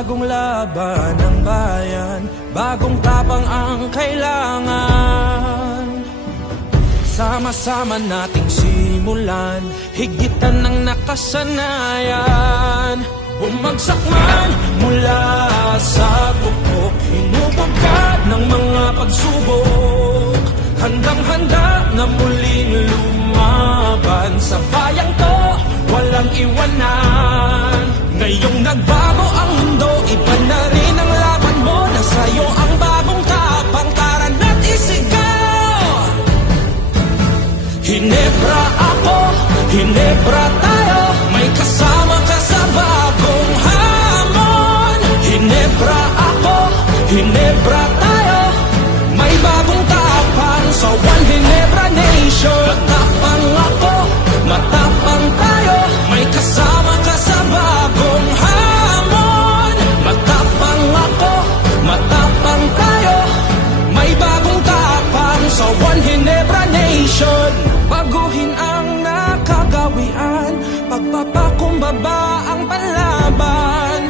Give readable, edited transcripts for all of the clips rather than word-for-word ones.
Bagong laban ng bayan, bagong tapang ang kailangan. Sama-sama nating simulan, higitan ng nakasanayan. Bumagsak man mula sa tuktok, hinubugad ng mga pagsubok. Handang-handa na muling lumaban, sa bayang to walang iwanan. Ngayong nagbago ang mundo, iba na rin ang laban mo. Nasa'yo ang bagong tapang, tara na't isigaw. Hinebra ako, Hinebra tayo, may kasama ka sa bagong hamon. Hinebra ako, Hinebra tayo, may bagong tapang sa One Hinebra Nation. Matapang ako, matapang tayo, may kasama ka sa bagong hamon. Matapang ako, matapang tayo, may bagong tapang sa One Hinebra Nation. Baguhin ang nakagawian, pagpapakumbaba ang panlaban.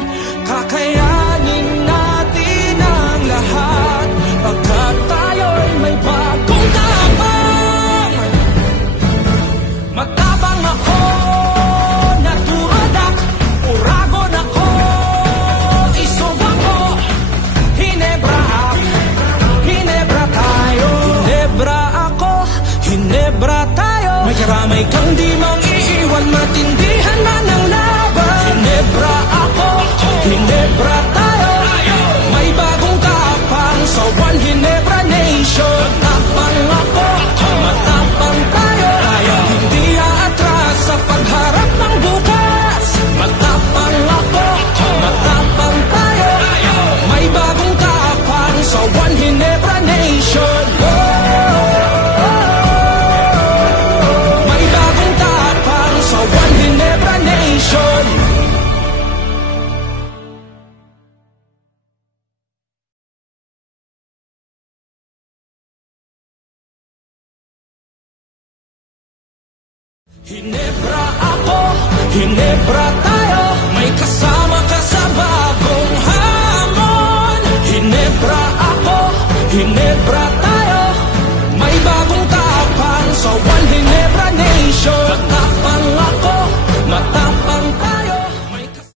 Kakayanin natin ang lahat, pagkat tayo'y may bagong tapang. Matapang ako, naturadak, uragon ako, isog ako. Hinebra tayo. Hinebra ako, Hinebra tayo, may karamay kang di mang iiwan, matindihan man ang laban. Hinebra ako, Hinebra tayo, may bagong tapang sa One Hinebra Nation. Matapang ako, matapang tayo, hindi aatras sa pagharap ng bukas. Matapang ako, matapang tayo, may bagong tapang sa One Hinebra Nation. May bagong tapang sa One Hinebra Nation. Hinebra ako, Hinebra tayo, may kasama